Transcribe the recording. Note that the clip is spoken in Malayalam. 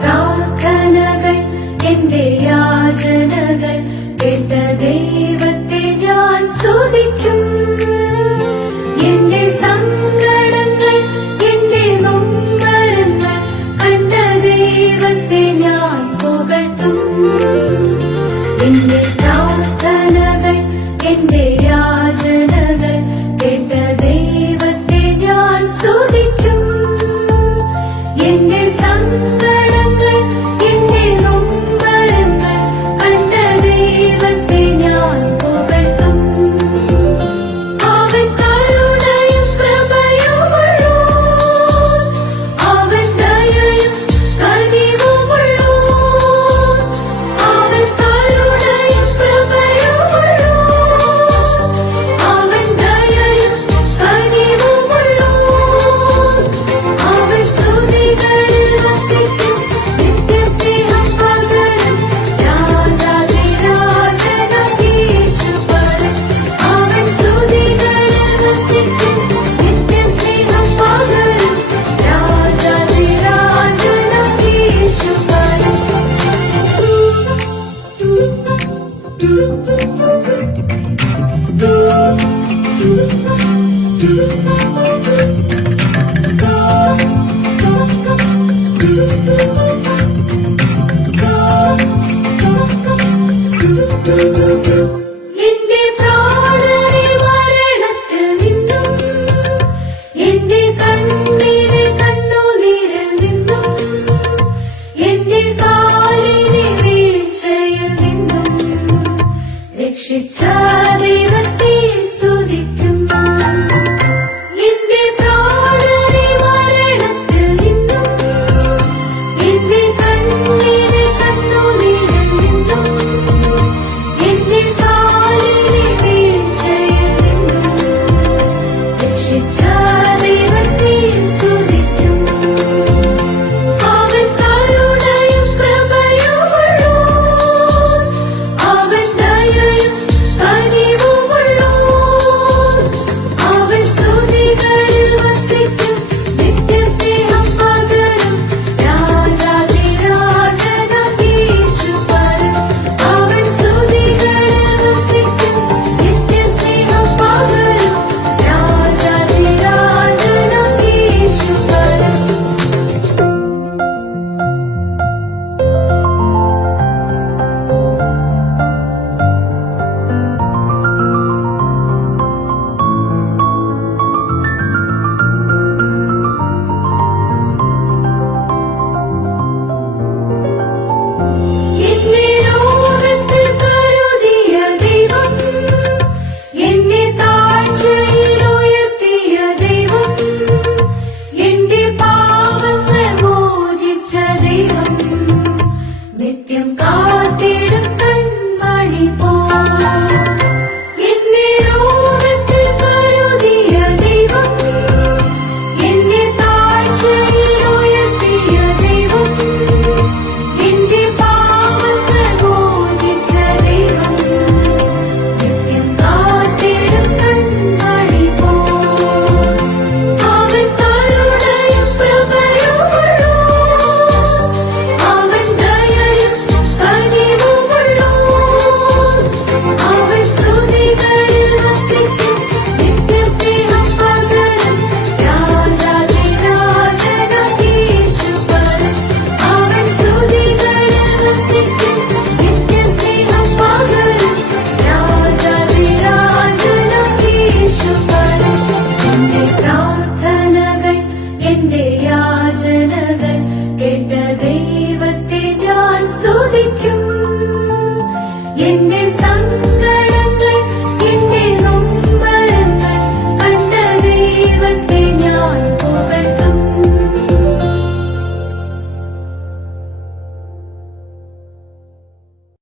പ്രാർത്ഥനകൾ എന്റെ യാചനകൾ കേട്ട ദൈവത്തെ ഞാൻ സ്തുതിക്കും. എന്റെ സങ്കടങ്ങൾ എന്റെ നൊമ്പരങ്ങൾ കണ്ട ദൈവത്തെ ഞാൻ പുകഴ്ത്തും. എന്റെ പ്രാർത്ഥനകൾ എന്റെ യാചനകൾ കേട്ട ദൈവത്തെ ഞാൻ സ്തുതിക്കും. എന്റെ സങ്കടങ്ങൾ എന്റെ നൊമ്പരങ്ങൾ കണ്ട ദൈവത്തെ ഞാൻ പുകഴ്ത്തും. അവൻ കരുണയും കൃപയുമുള്ളൂ, അവൻ ദയയും കനിവുമുള്ളൂ. അവൻ കരുണയും കൃപയുമുള്ളൂ, അവൻ ദയയും കനിവുമുള്ളൂ. അവൻ സ്തുതികളിൽ വസിക്കും, നിത്യസ്നേഹം പകരും രാജാധിരാജനാം യേശുപരൻ. അവൻ സ്തുതികളിൽ വസിക്കും, നിത്യസ്നേഹം പകരും രാജാധിരാജനാം യേശുപരൻ. do